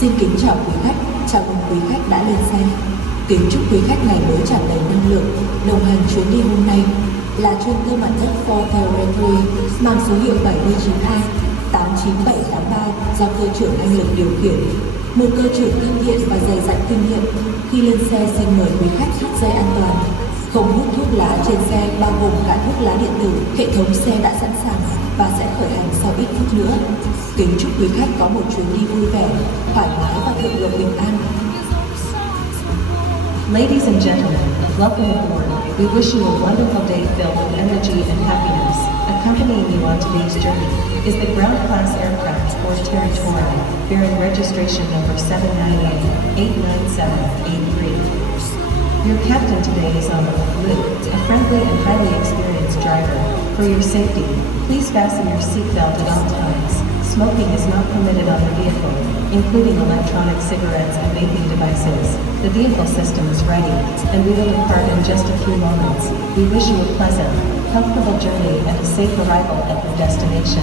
Xin kính chào quý khách, chào mừng quý khách đã lên xe. Kính chúc quý khách ngày mới tràn đầy năng lượng. Đồng hành chuyến đi hôm nay là chuyên cơ mặt đất for Territory mang số hiệu 792 89783 do cơ trưởng Anh Lực điều khiển. Một cơ trưởng thân thiện và dày dặn kinh nghiệm. Khi lên xe xin mời quý khách thắt dây an toàn. Không hút thuốc lá trên xe bao gồm cả thuốc lá điện tử. Hệ thống xe đã sẵn sàng và sẽ khởi hành sau ít phút nữa. Kính chúc quý khách có một chuyến đi vui vẻ, thoải mái và thượng lộ bình an. Ladies and gentlemen, welcome aboard. We wish you a wonderful day filled with energy and happiness. Accompanying you on today's journey is the ground class aircraft for Territory, bearing registration number 798-89783. Your captain today is on Luke, a friendly and highly experienced driver. For your safety, please fasten your seatbelt at all times. Smoking is not permitted on the vehicle, including electronic cigarettes and vaping devices. The vehicle system is ready, and we will depart in just a few moments. We wish you a pleasant, comfortable journey and a safe arrival at your destination.